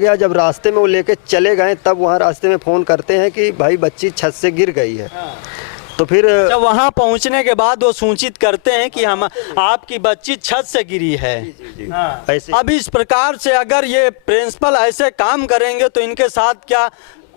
गया, जब रास्ते में वो लेके चले गए तब वहाँ रास्ते में फ़ोन करते हैं कि भाई बच्ची छत से गिर गई है। तो फिर जब वहाँ पहुँचने के बाद वो सूचित करते हैं कि हम आपकी बच्ची छत से गिरी है। ऐसे अब इस प्रकार से अगर ये प्रिंसिपल ऐसे काम करेंगे तो इनके साथ क्या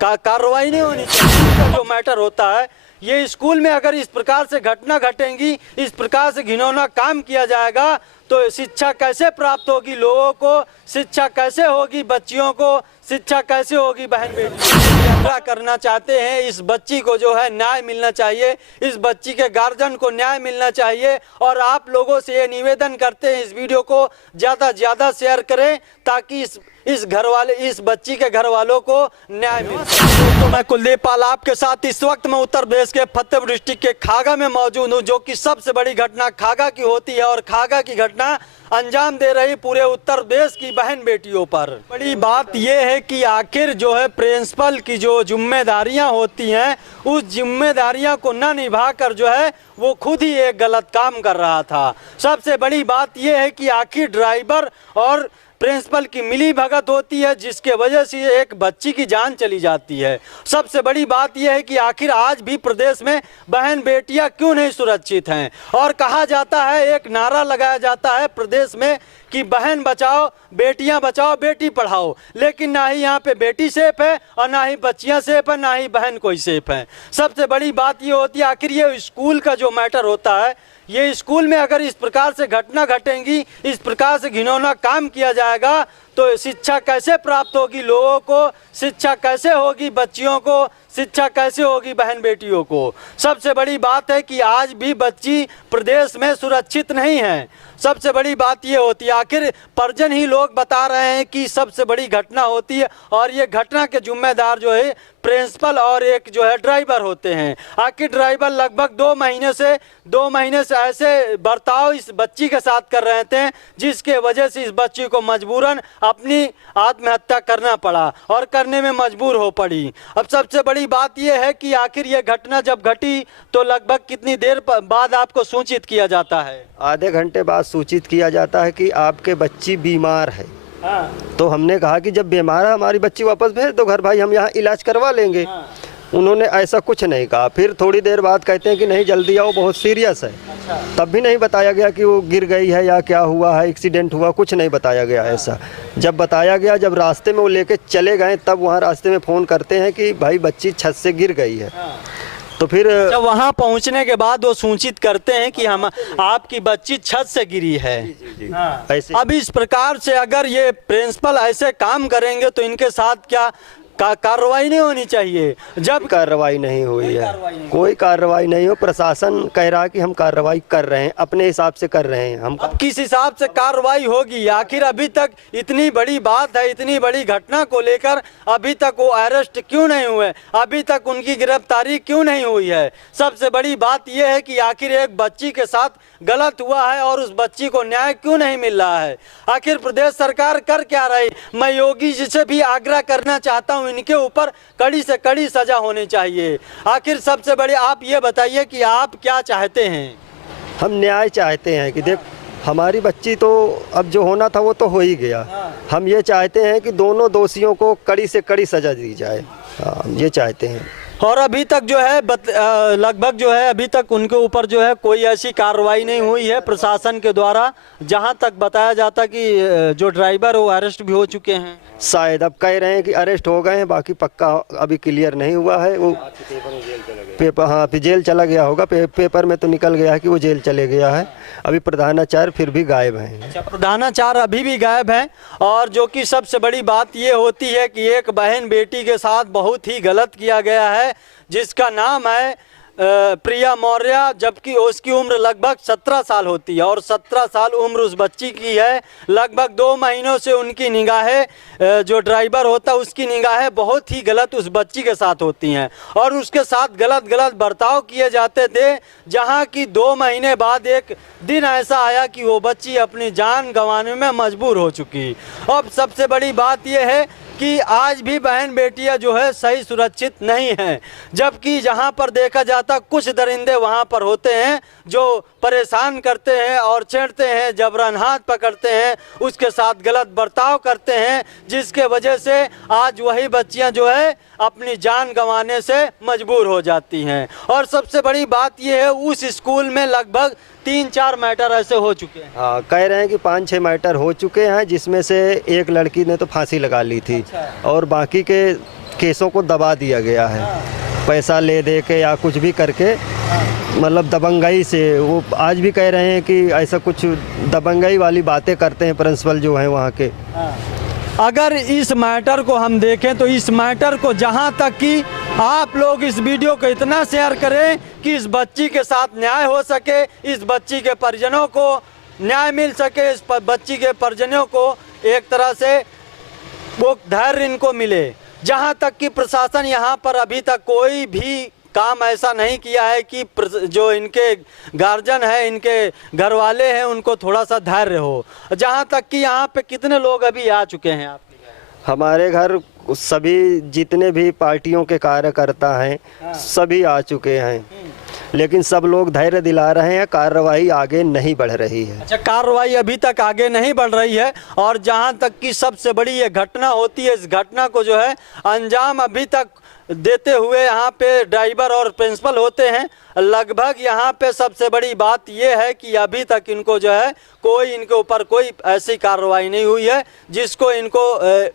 कार्रवाई नहीं होनी चाहिए? इसका जो मैटर होता है, ये स्कूल में अगर इस प्रकार से घटना घटेंगी, इस प्रकार से घिनौना काम किया जाएगा तो शिक्षा कैसे प्राप्त होगी लोगों को, शिक्षा कैसे होगी बच्चियों को, शिक्षा कैसे होगी बहन बेटी करना चाहते हैं। इस बच्ची को जो है न्याय मिलना चाहिए, इस बच्ची के गार्जियन को न्याय मिलना चाहिए। और आप लोगों से ये निवेदन करते हैं इस वीडियो को ज़्यादा से ज़्यादा शेयर करें ताकि इस बच्ची के घर वालों को न्याय मिल सके। तो मैं कुलदीप पाल आपके साथ इस वक्त मैं उत्तर प्रदेश के फतेहपुर डिस्ट्रिक्ट के खागा में मौजूद हूँ, जो कि सबसे बड़ी घटना खागा की होती है और खागा की घटना अंजाम दे रही पूरे उत्तर प्रदेश की बहन बेटियों पर। बड़ी बात यह है कि आखिर जो है प्रिंसिपल की जो जिम्मेदारियां होती हैं, उस जिम्मेदारियां को न निभाकर जो है वो खुद ही एक गलत काम कर रहा था। सबसे बड़ी बात यह है कि आखिर ड्राइवर और प्रिंसिपल की मिली भगत होती है, जिसके वजह से एक बच्ची की जान चली जाती है। सबसे बड़ी बात यह है कि आखिर आज भी प्रदेश में बहन बेटियां क्यों नहीं सुरक्षित हैं। और कहा जाता है, एक नारा लगाया जाता है प्रदेश में कि बहन बचाओ बेटियां बचाओ बेटी पढ़ाओ, लेकिन ना ही यहाँ पे बेटी सेफ है और ना ही बच्चियां सेफ है, ना ही बहन कोई सेफ है। सबसे बड़ी बात ये होती है, आखिर ये स्कूल का जो मैटर होता है, ये स्कूल में अगर इस प्रकार से घटना घटेंगी, इस प्रकार से घिनौना काम किया जाएगा तो शिक्षा कैसे प्राप्त होगी लोगों को, शिक्षा कैसे होगी बच्चियों को, शिक्षा कैसे होगी बहन बेटियों को। सबसे बड़ी बात है कि आज भी बच्ची प्रदेश में सुरक्षित नहीं है। सबसे बड़ी बात ये होती है, आखिर परिजन ही लोग बता रहे हैं कि सबसे बड़ी घटना होती है और ये घटना के जिम्मेदार जो है प्रिंसिपल और एक जो है ड्राइवर होते हैं। आखिर ड्राइवर लगभग 2 महीने से ऐसे बर्ताव इस बच्ची के साथ कर रहे थे, जिसके वजह से इस बच्ची को मजबूरन अपनी आत्महत्या करना पड़ा और करने में मजबूर हो पड़ी। अब सबसे बड़ी बात यह है कि आखिर ये घटना जब घटी तो लगभग कितनी देर बाद आपको सूचित किया जाता है? आधे घंटे बाद सूचित किया जाता है कि आपके बच्ची बीमार है। तो हमने कहा कि जब बीमार है हमारी बच्ची वापस भेज दो घर, भाई हम यहाँ इलाज करवा लेंगे। उन्होंने ऐसा कुछ नहीं कहा। फिर थोड़ी देर बाद कहते हैं कि नहीं जल्दी आओ, बहुत सीरियस है। तब भी नहीं बताया गया कि वो गिर गई है या क्या हुआ है, एक्सीडेंट हुआ, कुछ नहीं बताया गया ऐसा। जब बताया गया, जब रास्ते में वो लेके चले गए तब वहाँ रास्ते में फ़ोन करते हैं कि भाई बच्ची छत से गिर गई है। तो फिर जब वहाँ पहुँचने के बाद वो सूचित करते हैं कि हम आपकी बच्ची छत से गिरी है। ऐसे अब इस प्रकार से अगर ये प्रिंसिपल ऐसे काम करेंगे तो इनके साथ क्या कार्रवाई नहीं होनी चाहिए? जब कार्रवाई नहीं हुई है, कोई कार्रवाई नहीं हो। प्रशासन कह रहा है कि हम कार्रवाई कर रहे हैं, अपने हिसाब से कर रहे हैं। हम अब किस हिसाब से कार्रवाई होगी? आखिर अभी तक इतनी बड़ी बात है, इतनी बड़ी घटना को लेकर अभी तक वो अरेस्ट क्यों नहीं हुए, अभी तक उनकी गिरफ्तारी क्यों नहीं हुई है? सबसे बड़ी बात यह है कि आखिर एक बच्ची के साथ गलत हुआ है और उस बच्ची को न्याय क्यों नहीं मिल रहा है? आखिर प्रदेश सरकार कर क्या रही? मैं योगी जी से भी आग्रह करना चाहता हूं, इनके ऊपर कड़ी से कड़ी सजा होनी चाहिए। आखिर सबसे बड़ी आप ये बताइए कि आप क्या चाहते हैं? हम न्याय चाहते हैं कि देख हमारी बच्ची तो अब जो होना था वो तो हो ही गया। हम ये चाहते हैं कि दोनों दोषियों को कड़ी से कड़ी सजा दी जाए। हम ये चाहते हैं। और अभी तक जो है लगभग जो है अभी तक उनके ऊपर जो है कोई ऐसी कार्रवाई नहीं हुई है प्रशासन के द्वारा। जहां तक बताया जाता कि जो ड्राइवर वो अरेस्ट भी हो चुके हैं। शायद अब कह रहे हैं कि अरेस्ट हो गए हैं, बाकी पक्का अभी क्लियर नहीं हुआ है। वो पेपर हाँ जेल चला गया होगा। पेपर में तो निकल गया है कि वो जेल चले गया है। अभी प्रधानाचार्य फिर भी गायब हैं। अच्छा, प्रधानाचार्य अभी भी गायब हैं। और जो कि सबसे बड़ी बात ये होती है कि एक बहन बेटी के साथ बहुत ही गलत किया गया है, जिसका नाम है प्रिया मौर्य, जबकि उसकी उम्र लगभग 17 साल होती है और 17 साल उम्र उस बच्ची की है। लगभग 2 महीनों से उनकी निगाहें जो ड्राइवर होता है उसकी निगाहें बहुत ही गलत उस बच्ची के साथ होती हैं और उसके साथ गलत बर्ताव किए जाते थे। जहां की 2 महीने बाद एक दिन ऐसा आया कि वो बच्ची अपनी जान गंवाने में मजबूर हो चुकी। अब सबसे बड़ी बात यह है कि आज भी बहन बेटियां जो है सही सुरक्षित नहीं हैं, जबकि जहां पर देखा जाता जाता। कुछ दरिंदे वहाँ पर होते हैं जो परेशान करते हैं और छेड़ते हैं, जबरन हाथ पकड़ते हैं, उसके साथ गलत बर्ताव करते हैं, जिसके वजह से आज वही बच्चियां जो है अपनी जान गंवाने से मजबूर हो जाती हैं। और सबसे बड़ी बात यह है, उस स्कूल में लगभग 3-4 मैटर ऐसे हो चुके हैं। हाँ, कह रहे हैं कि 5-6 मैटर हो चुके हैं, जिसमें से एक लड़की ने तो फांसी लगा ली थी। अच्छा। और बाकी के केसों को दबा दिया गया है। पैसा ले दे के या कुछ भी करके, मतलब दबंगई से। वो आज भी कह रहे हैं कि ऐसा कुछ दबंगई वाली बातें करते हैं प्रिंसिपल जो हैं वहाँ के। अगर इस मैटर को हम देखें तो इस मैटर को जहां तक कि आप लोग इस वीडियो को इतना शेयर करें कि इस बच्ची के साथ न्याय हो सके, इस बच्ची के परिजनों को न्याय मिल सके, इस बच्ची के परिजनों को एक तरह से वो धैर्य इनको मिले। जहां तक कि प्रशासन यहाँ पर अभी तक कोई भी काम ऐसा नहीं किया है कि जो इनके गार्जियन है, इनके घर वाले हैं, उनको थोड़ा सा धैर्य हो। जहां तक कि यहाँ पे कितने लोग अभी आ चुके हैं आपके घर? हमारे घर सभी जितने भी पार्टियों के कार्यकर्ता हैं सभी आ चुके हैं, लेकिन सब लोग धैर्य दिला रहे हैं, कार्रवाई आगे नहीं बढ़ रही है। अच्छा, कार्रवाई अभी तक आगे नहीं बढ़ रही है। और जहां तक कि सबसे बड़ी ये घटना होती है, इस घटना को जो है अंजाम अभी तक देते हुए यहाँ पे ड्राइवर और प्रिंसिपल होते हैं। लगभग यहाँ पे सबसे बड़ी बात ये है कि अभी तक इनको जो है कोई इनके ऊपर कोई ऐसी कार्रवाई नहीं हुई है जिसको इनको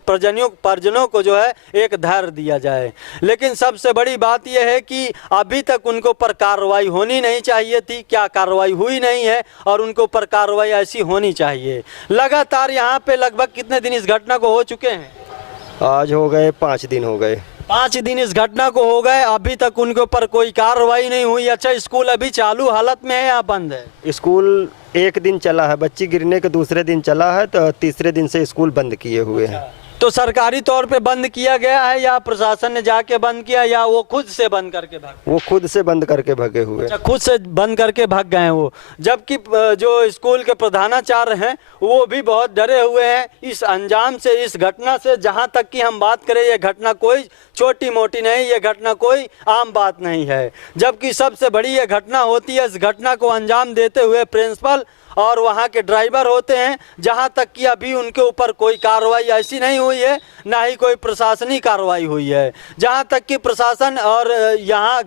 परिजनों को जो है एक धैर्य दिया जाए। लेकिन सबसे बड़ी बात यह है कि अभी तक उनके ऊपर कार्रवाई होनी नहीं चाहिए थी। क्या कार्रवाई हुई नहीं है और उनके ऊपर कार्रवाई ऐसी होनी चाहिए। लगातार यहाँ पे लगभग कितने दिन इस घटना को हो चुके हैं? आज हो गए 5 दिन हो गए। 5 दिन इस घटना को हो गए, अभी तक उनके ऊपर कोई कार्रवाई नहीं हुई। अच्छा, स्कूल अभी चालू हालत में है या बंद है? स्कूल 1 दिन चला है, बच्ची गिरने के दूसरे दिन चला है, तो तीसरे दिन से स्कूल बंद किए हुए हैं। तो सरकारी तौर पे बंद किया गया है या प्रशासन ने जाके बंद किया या वो खुद से बंद करके भागे? वो खुद से बंद करके भगे हुए। अच्छा, खुद से बंद करके भाग गए हैं वो। जबकि जो स्कूल के प्रधानाचार्य हैं वो भी बहुत डरे हुए हैं इस अंजाम से, इस घटना से। जहां तक कि हम बात करें, ये घटना कोई छोटी मोटी नहीं, ये घटना कोई आम बात नहीं है। जबकि सबसे बड़ी ये घटना होती है, इस घटना को अंजाम देते हुए प्रिंसिपल और वहाँ के ड्राइवर होते हैं। जहाँ तक कि अभी उनके ऊपर कोई कार्रवाई ऐसी नहीं हुई है, ना ही कोई प्रशासनिक कार्रवाई हुई है। जहाँ तक कि प्रशासन और यहाँ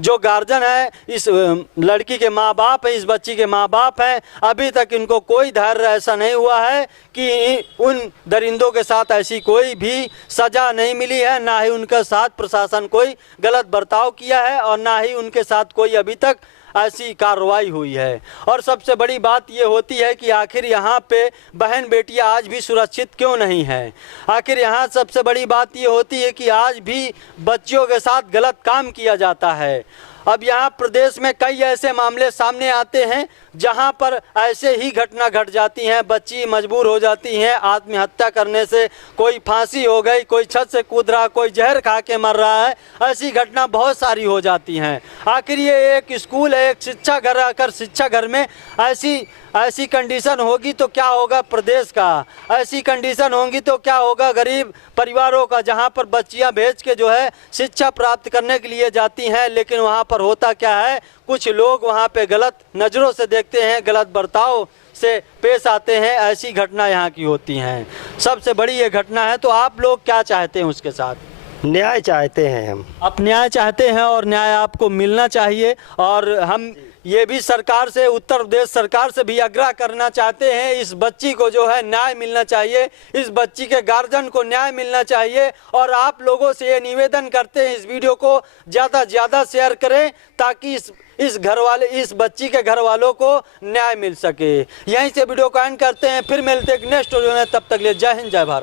जो गार्जियन है, इस लड़की के माँ बाप हैं, इस बच्ची के माँ बाप हैं, अभी तक इनको कोई धैर्य ऐसा नहीं हुआ है कि उन दरिंदों के साथ ऐसी कोई भी सज़ा नहीं मिली है, ना ही उनके साथ प्रशासन कोई गलत बर्ताव किया है और ना ही उनके साथ कोई अभी तक ऐसी कार्रवाई हुई है। और सबसे बड़ी बात ये होती है कि आखिर यहाँ पे बहन बेटियाँ आज भी सुरक्षित क्यों नहीं हैं। आखिर यहाँ सबसे बड़ी बात ये होती है कि आज भी बच्चियों के साथ गलत काम किया जाता है। अब यहाँ प्रदेश में कई ऐसे मामले सामने आते हैं जहाँ पर ऐसे ही घटना घट जाती हैं, बच्ची मजबूर हो जाती हैं आत्महत्या करने से। कोई फांसी हो गई, कोई छत से कूद रहा, कोई जहर खा के मर रहा है। ऐसी घटना बहुत सारी हो जाती हैं। आखिर ये एक स्कूल है, एक शिक्षा घर, आकर शिक्षा घर में ऐसी कंडीशन होगी तो क्या होगा प्रदेश का? ऐसी कंडीशन होंगी तो क्या होगा गरीब परिवारों का, जहाँ पर बच्चियाँ भेज के जो है शिक्षा प्राप्त करने के लिए जाती हैं। लेकिन वहाँ पर होता क्या है, कुछ लोग वहाँ पे गलत नज़रों से देखते हैं, गलत बर्ताव से पेश आते हैं। ऐसी घटना यहाँ की होती हैं। सबसे बड़ी ये घटना है। तो आप लोग क्या चाहते हैं उसके साथ? न्याय चाहते हैं हम। आप न्याय चाहते हैं और न्याय आपको मिलना चाहिए। और हम ये भी सरकार से, उत्तर प्रदेश सरकार से भी आग्रह करना चाहते हैं, इस बच्ची को जो है न्याय मिलना चाहिए, इस बच्ची के गार्जियन को न्याय मिलना चाहिए। और आप लोगों से ये निवेदन करते हैं, इस वीडियो को ज़्यादा से ज़्यादा शेयर करें ताकि इस बच्ची के घर वालों को न्याय मिल सके। यहीं से वीडियो को एंड करते हैं, फिर मिलते हैं नेक्स्ट वीडियो में। तब तक लिए जय हिंद, जय भारत।